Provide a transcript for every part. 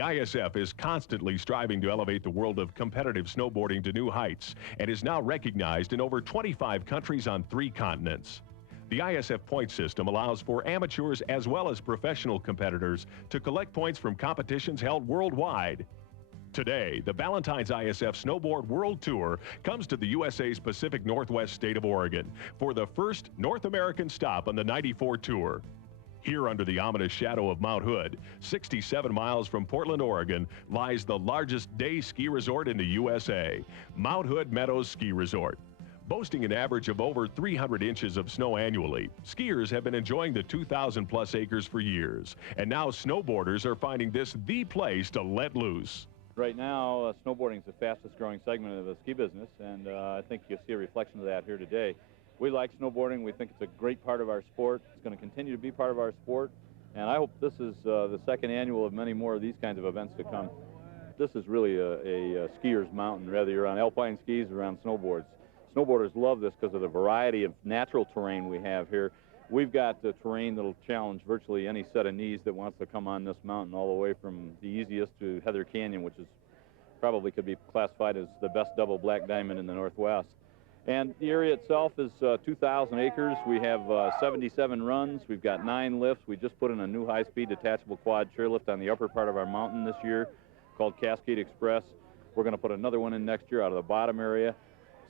ISF is constantly striving to elevate the world of competitive snowboarding to new heights and is now recognized in over 25 countries on 3 continents. The ISF point system allows for amateurs as well as professional competitors to collect points from competitions held worldwide. Today, the Valentine's ISF Snowboard World Tour comes to the USA's Pacific Northwest state of Oregon for the first North American stop on the 94 Tour. Here under the ominous shadow of Mount Hood, 67 miles from Portland, Oregon, lies the largest day ski resort in the USA, Mount Hood Meadows Ski Resort. Boasting an average of over 300 inches of snow annually, skiers have been enjoying the 2,000-plus acres for years, and now snowboarders are finding this the place to let loose. Right now, snowboarding is the fastest growing segment of the ski business, and I think you'll see a reflection of that here today. We like snowboarding. We think it's a great part of our sport. It's going to continue to be part of our sport, and I hope this is the second annual of many more of these kinds of events to come. This is really a skier's mountain, whether you're on Alpine skis or on snowboards. Snowboarders love this because of the variety of natural terrain we have here. We've got the terrain that'll challenge virtually any set of knees that wants to come on this mountain, all the way from the easiest to Heather Canyon, which is probably could be classified as the best double black diamond in the Northwest. And the area itself is 2,000 acres. We have 77 runs. We've got 9 lifts. We just put in a new high-speed detachable quad chairlift on the upper part of our mountain this year called Cascade Express. We're going to put another one in next year out of the bottom area.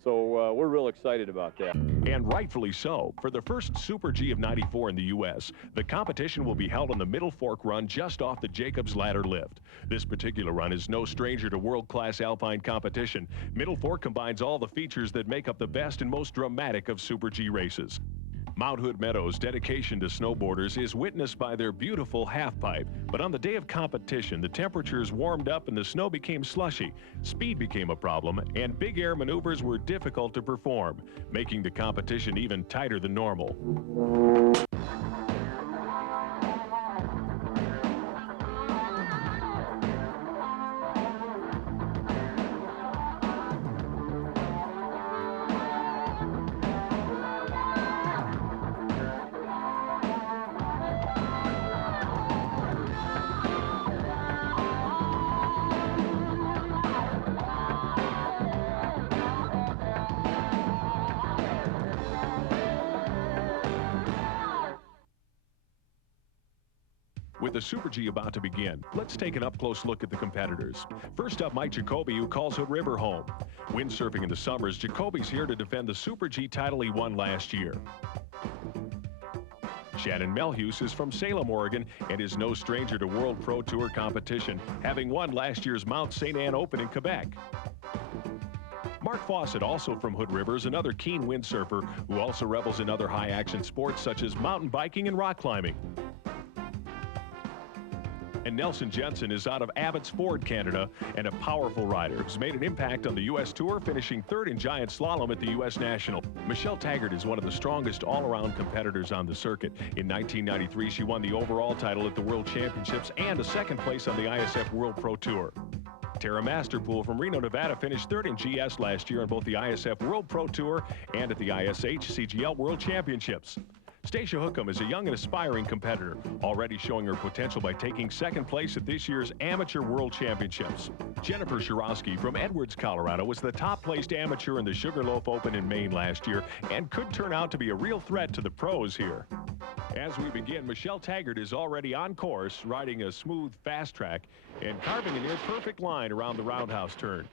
So we're real excited about that. And rightfully so. For the first Super G of 94 in the U.S., the competition will be held on the Middle Fork run just off the Jacob's Ladder lift. This particular run is no stranger to world-class alpine competition. Middle Fork combines all the features that make up the best and most dramatic of Super G races. Mount Hood Meadows' dedication to snowboarders is witnessed by their beautiful halfpipe. But on the day of competition, the temperatures warmed up and the snow became slushy. Speed became a problem, and big air maneuvers were difficult to perform, making the competition even tighter than normal. With the Super G about to begin, let's take an up-close look at the competitors. First up, Mike Jacoby, who calls Hood River home. Windsurfing in the summers, Jacoby's here to defend the Super G title he won last year. Shannon Melhuse is from Salem, Oregon, and is no stranger to World Pro Tour competition, having won last year's Mount St. Anne Open in Quebec. Mark Fawcett, also from Hood River, is another keen windsurfer who also revels in other high-action sports such as mountain biking and rock climbing. And Nelson Jensen is out of Abbotsford, Canada, and a powerful rider who's made an impact on the U.S. Tour, finishing 3rd in giant slalom at the U.S. National. Michelle Taggart is one of the strongest all-around competitors on the circuit. In 1993, she won the overall title at the World Championships and a 2nd place on the ISF World Pro Tour. Tara Masterpool from Reno, Nevada, finished 3rd in GS last year on both the ISF World Pro Tour and at the ISH CGL World Championships. Stacia Hookham is a young and aspiring competitor, already showing her potential by taking 2nd place at this year's Amateur World Championships. Jennifer Shirowski from Edwards, Colorado, was the top-placed amateur in the Sugarloaf Open in Maine last year and could turn out to be a real threat to the pros here. As we begin, Michelle Taggart is already on course, riding a smooth fast track and carving a near-perfect line around the roundhouse turn.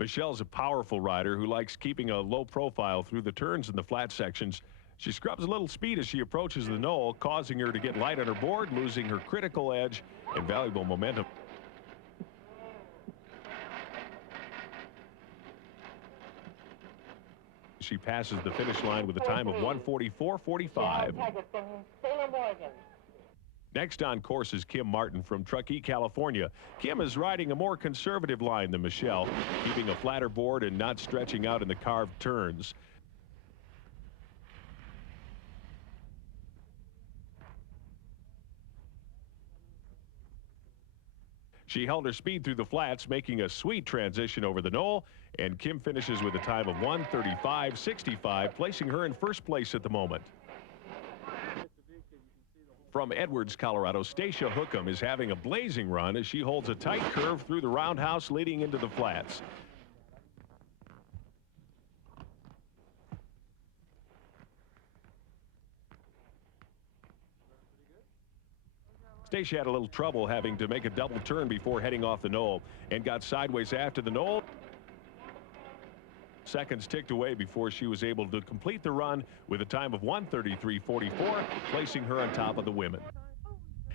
Michelle's a powerful rider who likes keeping a low profile through the turns and the flat sections. She scrubs a little speed as she approaches the knoll, causing her to get light on her board, losing her critical edge and valuable momentum. She passes the finish line with a time of 1:44.45. Next on course is Kim Martin from Truckee, California. Kim is riding a more conservative line than Michelle, keeping a flatter board and not stretching out in the carved turns. She held her speed through the flats, making a sweet transition over the knoll, and Kim finishes with a time of 1:35.65, placing her in 1st place at the moment. From Edwards, Colorado, Stacia Hookham is having a blazing run as she holds a tight curve through the roundhouse leading into the flats. Stacia had a little trouble having to make a double turn before heading off the knoll and got sideways after the knoll. Seconds ticked away before she was able to complete the run with a time of 1:33.44, placing her on top of the women.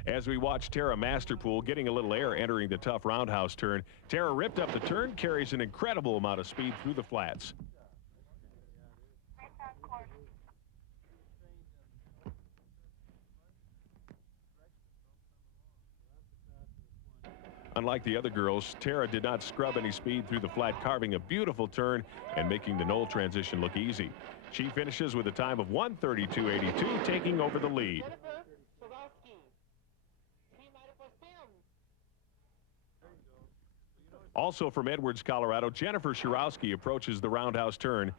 As we watch Tara Masterpool getting a little air entering the tough roundhouse turn, Tara ripped up the turn, carries an incredible amount of speed through the flats. Unlike the other girls, Tara did not scrub any speed through the flat, carving a beautiful turn and making the knoll transition look easy. She finishes with a time of 1:32.82, taking over the lead. Also from Edwards, Colorado, Jennifer Shirowski approaches the roundhouse turn.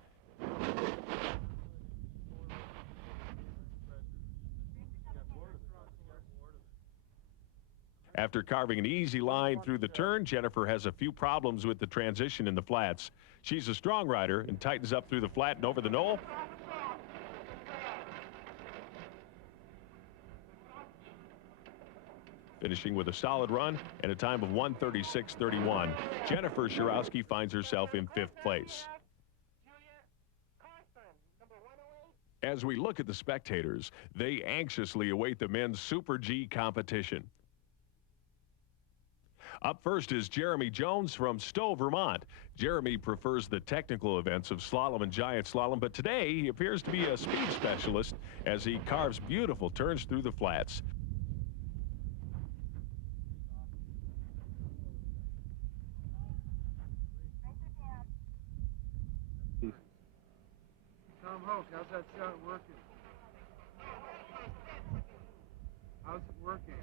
After carving an easy line through the turn, Jennifer has a few problems with the transition in the flats. She's a strong rider and tightens up through the flat and over the knoll. Finishing with a solid run and a time of 1:36.31. Jennifer Shirowski finds herself in 5th place. As we look at the spectators, they anxiously await the men's Super G competition. Up first is Jeremy Jones from Stowe, Vermont. Jeremy prefers the technical events of slalom and giant slalom, but today he appears to be a speed specialist as he carves beautiful turns through the flats. Tom Hoke, how's that shot working? How's it working?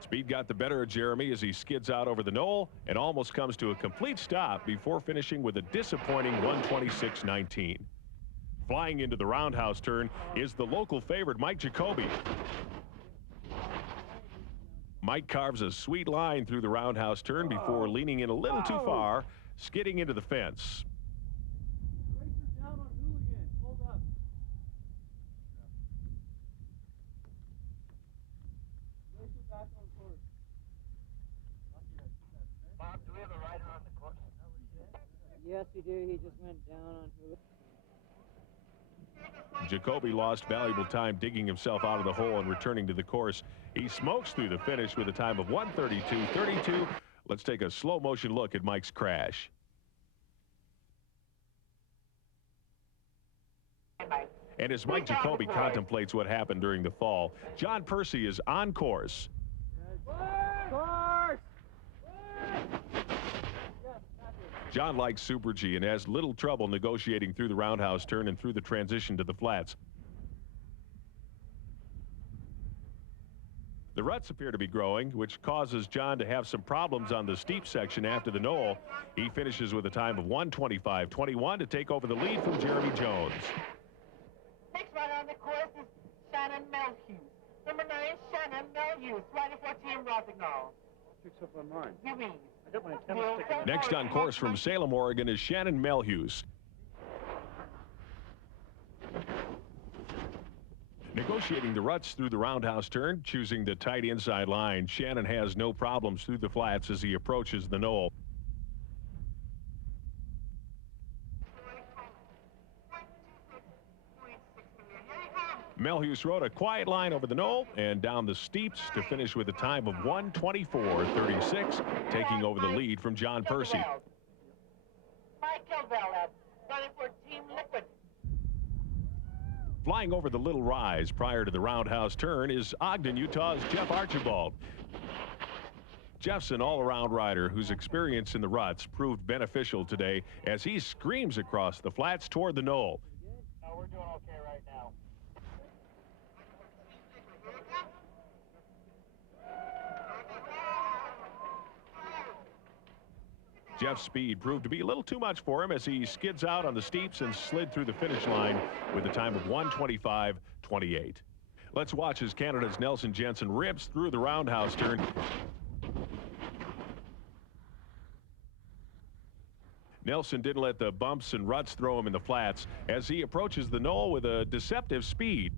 Speed got the better of Jeremy as he skids out over the knoll and almost comes to a complete stop before finishing with a disappointing 1:26.19. Flying into the roundhouse turn is the local favorite, Mike Jacoby. Mike carves a sweet line through the roundhouse turn before leaning in a little too far, skidding into the fence. Yes, we do. He just went down on who. Jacoby lost valuable time digging himself out of the hole and returning to the course. He smokes through the finish with a time of 1:32.32. Let's take a slow motion look at Mike's crash. And as Mike Jacoby contemplates what happened during the fall, John Percy is on course. John likes Super G and has little trouble negotiating through the roundhouse turn and through the transition to the flats. The ruts appear to be growing, which causes John to have some problems on the steep section after the knoll. He finishes with a time of 1:25.21 to take over the lead from Jeremy Jones. Next rider on the course is Shannon Melhuse. Number 9, Shannon Melhuse, rider for Team Rossignol. Picks up on mine. You mean? I got my antenna sticking. Next on course from Salem, Oregon is Shannon Melhuse. Negotiating the ruts through the roundhouse turn, choosing the tight inside line, Shannon has no problems through the flats as he approaches the knoll. Melhuse rode a quiet line over the knoll and down the steeps to finish with a time of 1:24.36, taking over the lead from John Percy. Michael Bell, running for Team Liquid. Flying over the little rise prior to the roundhouse turn is Ogden, Utah's Jeff Archibald. Jeff's an all-around rider whose experience in the ruts proved beneficial today as he screams across the flats toward the knoll. No, we're doing okay right now. Jeff's speed proved to be a little too much for him as he skids out on the steeps and slid through the finish line with a time of 1:25.28. Let's watch as Canada's Nelson Jensen rips through the roundhouse turn. Nelson didn't let the bumps and ruts throw him in the flats as he approaches the knoll with a deceptive speed.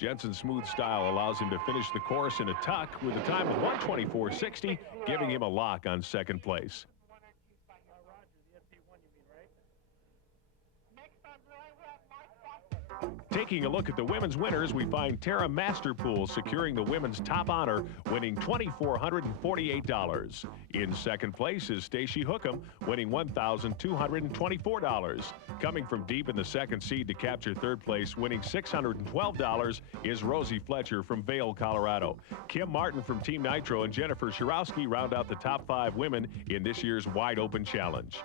Jensen's smooth style allows him to finish the course in a tuck with a time of 1:24.60, giving him a lock on second place. Taking a look at the women's winners, we find Tara Masterpool securing the women's top honor, winning $2,448. In second place is Stacy Hookham, winning $1,224. Coming from deep in the second seed to capture third place, winning $612, is Rosie Fletcher from Vail, Colorado. Kim Martin from Team Nitro and Jennifer Shirowski round out the top 5 women in this year's Wide Open Challenge.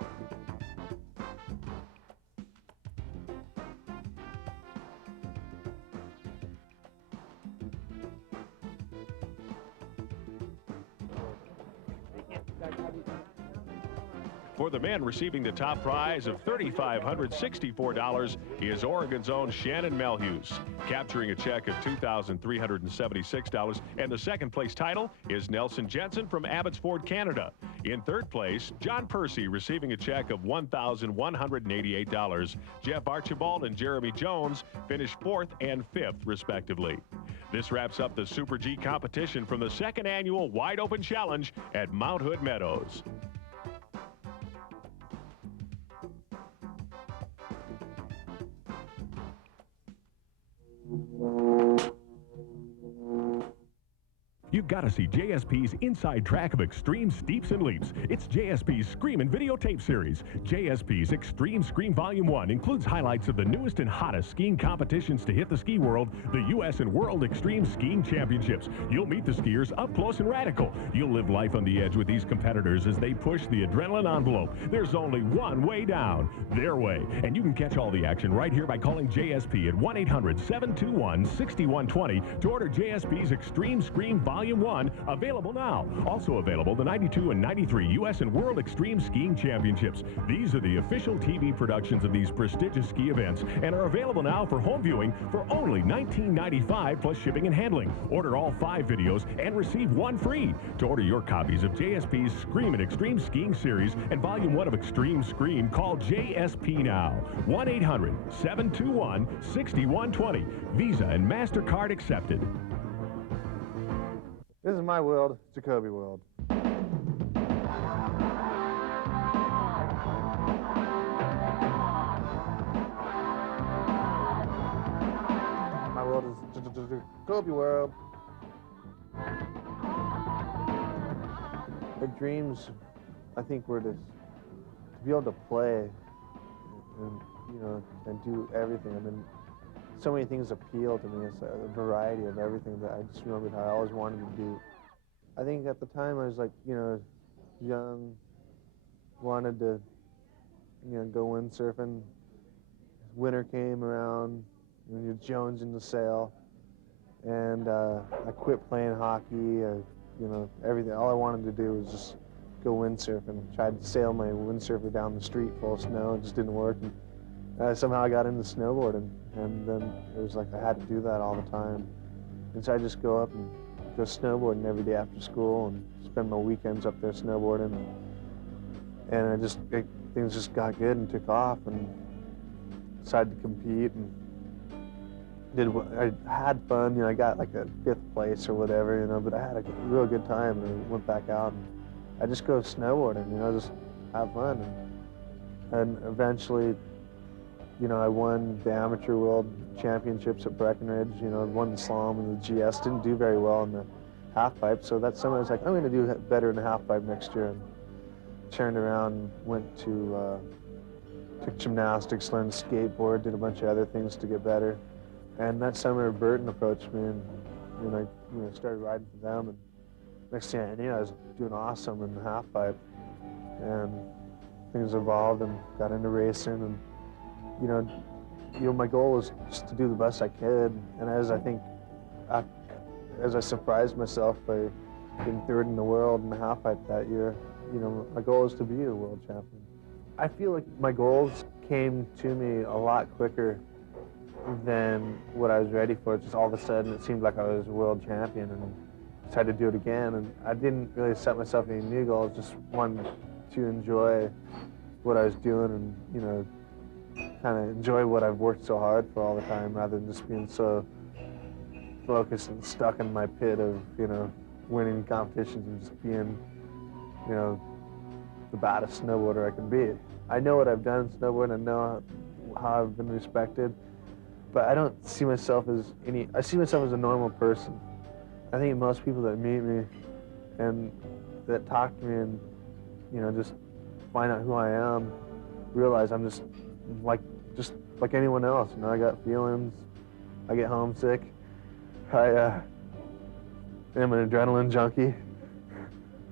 For the men, receiving the top prize of $3,564 is Oregon's own Shannon Melhuse, capturing a check of $2,376, and the second place title is Nelson Jensen from Abbotsford, Canada. In third place, John Percy receiving a check of $1,188. Jeff Archibald and Jeremy Jones finished 4th and 5th, respectively. This wraps up the Super G competition from the second annual Wide Open Challenge at Mount Hood Meadows. You've got to see JSP's inside track of extreme steeps and leaps. It's JSP's Scream and Videotape series. JSP's Extreme Scream Volume 1 includes highlights of the newest and hottest skiing competitions to hit the ski world, the U.S. and World Extreme Skiing Championships. You'll meet the skiers up close and radical. You'll live life on the edge with these competitors as they push the adrenaline envelope. There's only one way down, their way. And you can catch all the action right here by calling JSP at 1-800-721-6120 to order JSP's Extreme Scream Volume 1, available now. Also available, the 92 and 93 U.S. and World Extreme Skiing Championships. These are the official TV productions of these prestigious ski events and are available now for home viewing for only $19.95 plus shipping and handling. Order all 5 videos and receive 1 free. To order your copies of JSP's Scream and Extreme Skiing Series and Volume 1 of Extreme Scream, call JSP now. 1-800-721-6120. Visa and MasterCard accepted. This is my world, Jacoby world. My world is Jacoby world. My dreams, I think, were to be able to play and, you know, and do everything. I mean, so many things appeal to me. It's a variety of everything that I just remembered how I always wanted to do. I think at the time I was like, you know, young, wanted to, you know, go windsurfing. Winter came around, and you're jonesing to sail, and I quit playing hockey. You know, everything. All I wanted to do was just go windsurfing. Tried to sail my windsurfer down the street full of snow. It just didn't work. And, somehow I got into snowboarding, and then it was like I had to do that all the time. And so I just go up and go snowboarding every day after school and spend my weekends up there snowboarding. And things just got good and took off, and decided to compete and I had fun. You know, I got like a 5th place or whatever, you know, but I had a real good time, and went back out and I just go snowboarding, you know, just have fun. And eventually, you know, I won the Amateur World Championships at Breckenridge. You know, I won the slalom and the GS. Didn't do very well in the halfpipe, so that summer I was like, I'm going to do better in the halfpipe next year. And turned around and went to took gymnastics, learned skateboard, did a bunch of other things to get better. And that summer, Burton approached me, and I started riding for them. And next thing I knew, I was doing awesome in the halfpipe, and things evolved and got into racing. And you know, my goal was just to do the best I could, and as I surprised myself by being 3rd in the world in the halfpipe that year, you know, my goal is to be a world champion. I feel like my goals came to me a lot quicker than what I was ready for. Just all of a sudden, it seemed like I was a world champion and decided to do it again. And I didn't really set myself any new goals, just wanted to enjoy what I was doing and, you know, kind of enjoy what I've worked so hard for all the time rather than just being so focused and stuck in my pit of, you know, winning competitions and just being, you know, the baddest snowboarder I can be. I know what I've done in snowboarding, I know how I've been respected, but I don't see myself as I see myself as a normal person. I think most people that meet me and that talk to me and, you know, just find out who I am, realize I'm just like anyone else. You know, I got feelings, I get homesick, I am an adrenaline junkie,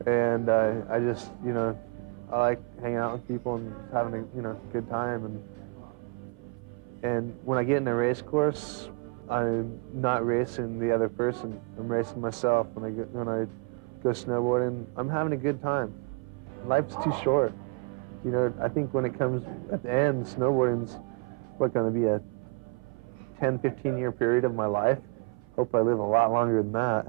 and I just, you know, I like hanging out with people and having a, you know, good time. And when I get in a race course, I'm not racing the other person. I'm racing myself. When I go snowboarding, I'm having a good time. Life's too short. You know, I think when it comes at the end, snowboarding's going to be a 10, 15-year period of my life. Hope I live a lot longer than that.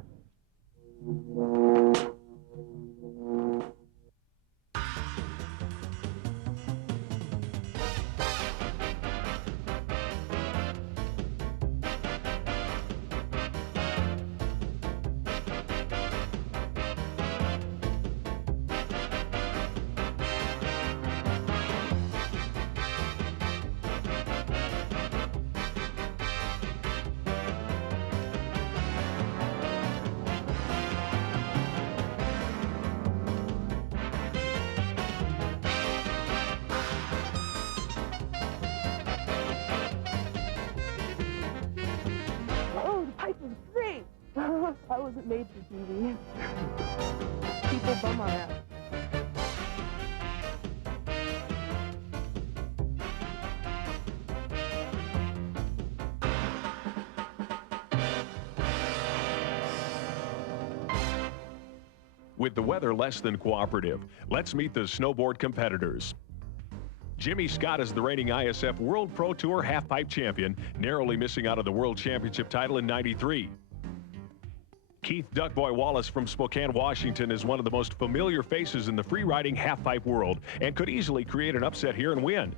I wasn't made for TV. People bum on that. With the weather less than cooperative, let's meet the snowboard competitors. Jimmy Scott is the reigning ISF World Pro Tour halfpipe champion, narrowly missing out on the World Championship title in '93. Keith Duckboy Wallace from Spokane, Washington is one of the most familiar faces in the free-riding halfpipe world and could easily create an upset here and win.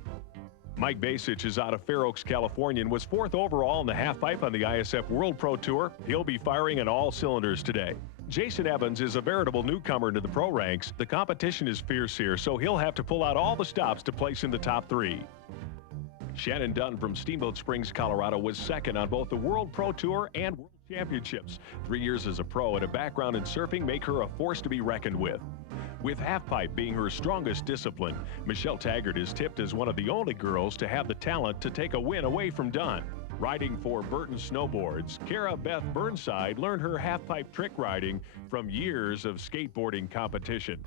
Mike Basich is out of Fair Oaks, California and was 4th overall in the halfpipe on the ISF World Pro Tour. He'll be firing on all cylinders today. Jason Evans is a veritable newcomer into the pro ranks. The competition is fierce here, so he'll have to pull out all the stops to place in the top 3. Shannon Dunn from Steamboat Springs, Colorado was 2nd on both the World Pro Tour and World Championships. 3 years as a pro and a background in surfing make her a force to be reckoned with. With halfpipe being her strongest discipline, Michelle Taggart is tipped as one of the only girls to have the talent to take a win away from Dunn. Riding for Burton Snowboards, Kara Beth Burnside learned her halfpipe trick riding from years of skateboarding competition.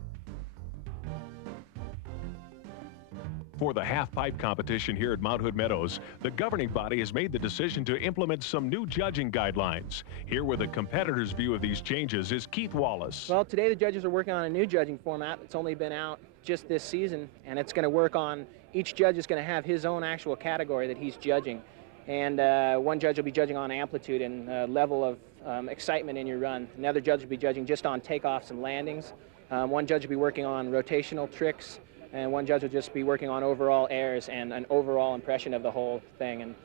For the halfpipe competition here at Mount Hood Meadows, the governing body has made the decision to implement some new judging guidelines. Here with a competitor's view of these changes is Keith Wallace. Well, today the judges are working on a new judging format. It's only been out just this season, and it's going to work on, each judge is going to have his own actual category that he's judging. And one judge will be judging on amplitude and level of excitement in your run. Another judge will be judging just on takeoffs and landings. One judge will be working on rotational tricks, and one judge will just be working on overall airs and an overall impression of the whole thing. And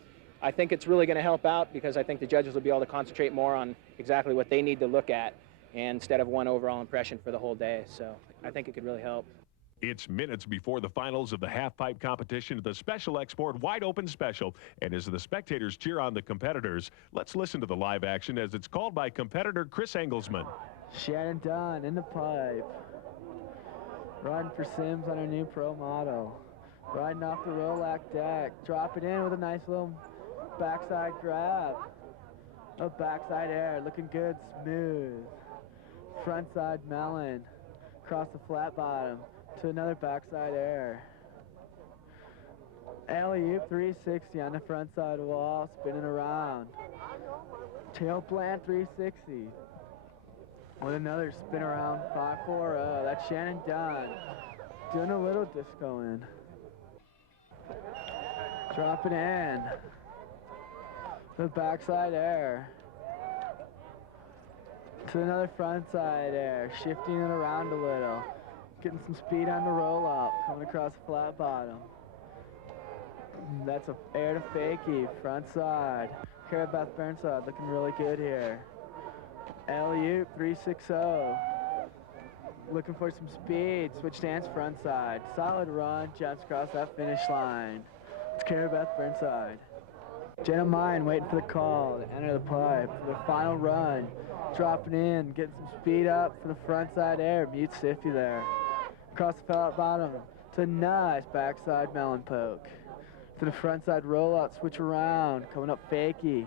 I think it's really going to help out because I think the judges will be able to concentrate more on exactly what they need to look at instead of one overall impression for the whole day. So I think it could really help. It's minutes before the finals of the halfpipe competition at the Special Export Wide Open Special. And as the spectators cheer on the competitors, let's listen to the live action as it's called by competitor Chris Engelsman. Shannon Dunn in the pipe. Riding for Sims on her new pro model. Riding off the Rolac deck. Drop it in with a nice little backside grab. A backside air, looking good, smooth. Frontside melon. Across the flat bottom to another backside air. Alley-oop 360 on the frontside wall, spinning around. Tail plant 360. With another spin around 540. That's Shannon Dunn doing a little disco in. Dropping in. The backside air. To another frontside air. Shifting it around a little. Getting some speed on the roll up. Coming across the flat bottom. That's a air to fakie. Front side. Carabeth Burnside looking really good here. Alley-oop 360. Looking for some speed. Switch stance front side. Solid run. Jumps across that finish line. It's Carabeth Burnside. Jenna Mine waiting for the call to enter the pipe for the final run. Dropping in, getting some speed up for the front side air. Mute Siffy there. Across the flat bottom to a nice backside melon poke. To the front side rollout, switch around, coming up fakie.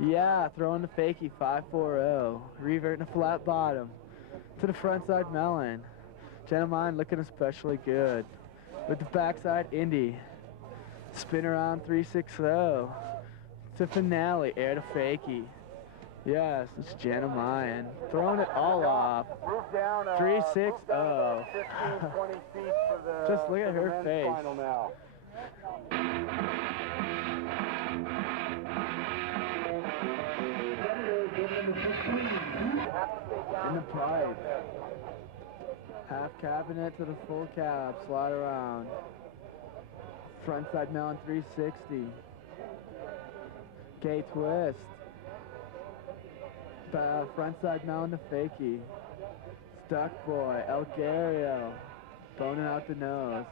Yeah, throwing the fakie, 5-4-0. Reverting the flat bottom. To the front side melon. Jenna Mine looking especially good. With the backside Indy. Spin around 360. To finale, air to fakie. Yes, it's Jenna Mine. Throwing it all off. 360. Just look at her face. In the pipe. Half cabinet to the full cab. Slide around. Frontside melon 360. Gay twist. Frontside melon to fakie. Stuck boy. El Gario. Boning out the nose.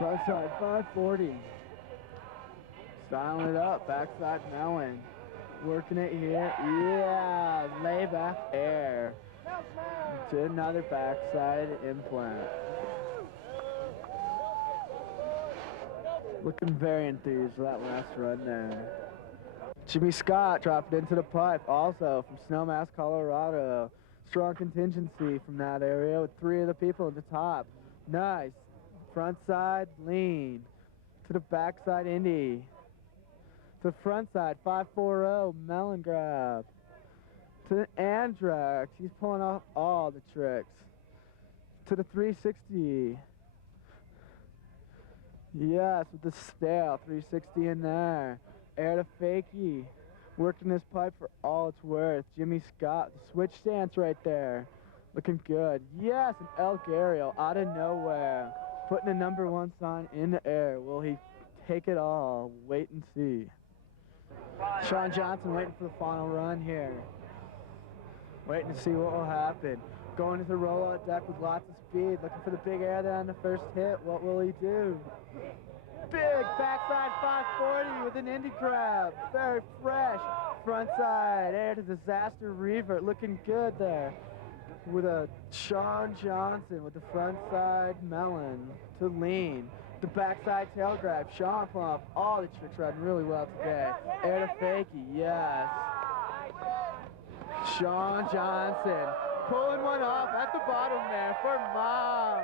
Frontside 540. Styling it up. Backside melon. Working it here. Yeah. Lay back air. To another backside implant. Looking very enthused for that last run there. Jimmy Scott dropped into the pipe also from Snowmass, Colorado. Strong contingency from that area with 3 of the people at the top. Nice. Front side lean. To the backside Indy. To the front side 5-4-0 melon grab. To the Andrax. He's pulling off all the tricks. To the 360. Yes, with the stale 360 in there. Air to fakie. Working this pipe for all it's worth. Jimmy Scott, the switch stance right there. Looking good. Yes, and El Gario out of nowhere. Putting the #1 sign in the air. Will he take it all? Wait and see. Sean Johnson waiting for the final run here. Waiting to see what will happen. Going to the rollout deck with lots of speed. Looking for the big air there on the first hit. What will he do? Big backside 540 with an Indy grab. Very fresh. Frontside air to disaster revert. Looking good there. With a Sean Johnson with the frontside melon to lean. The backside tail grab. Sean pulling off all the tricks, riding really well today. Air to fakie, yes. Sean Johnson pulling one off at the bottom there for Mom.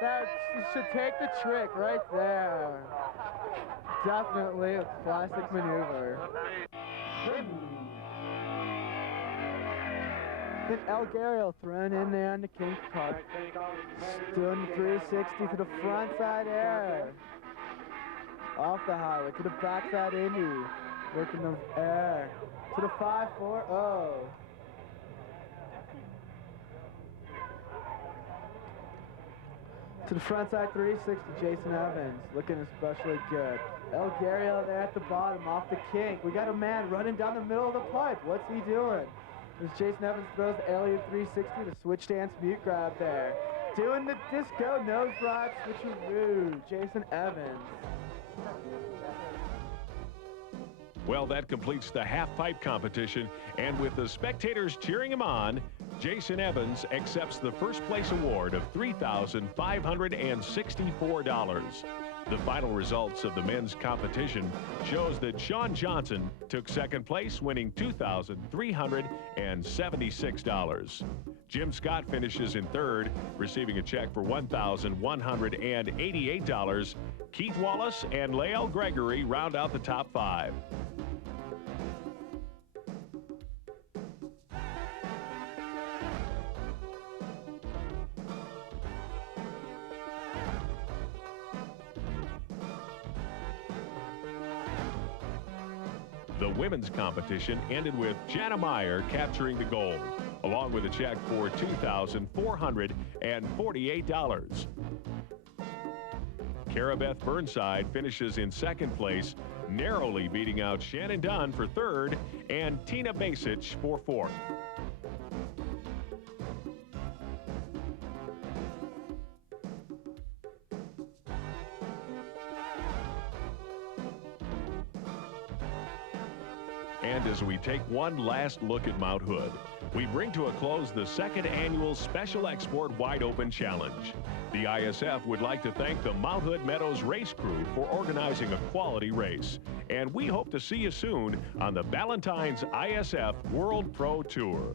That should take the trick right there. Definitely a classic maneuver. Then El Gario thrown in there on the kink part. Doing the 360 to the front side air. Off the highway to the backside Indy. Working the air. To the 5-4-0. To the frontside 360, Jason Evans, looking especially good. El Gario there at the bottom, off the kink. We got a man running down the middle of the pipe. What's he doing? As Jason Evans throws the alley-oop 360, the switch stance mute grab there. Doing the disco nose ride switcheroo, Jason Evans. Well, that completes the half-pipe competition, and with the spectators cheering him on, Jason Evans accepts the first-place award of $3,564. The final results of the men's competition shows that Sean Johnson took second place, winning $2,376. Jim Scott finishes in third, receiving a check for $1,188. Keith Wallace and Lael Gregory round out the top 5. The women's competition ended with Jana Meyer capturing the gold, along with a check for $2,448. Carabeth Burnside finishes in second place, narrowly beating out Shannon Dunn for third and Tina Basic for fourth. And as we take one last look at Mount Hood, we bring to a close the second annual Special Export Wide Open Challenge. The ISF would like to thank the Mount Hood Meadows race crew for organizing a quality race. And we hope to see you soon on the Ballantyne's ISF World Pro Tour.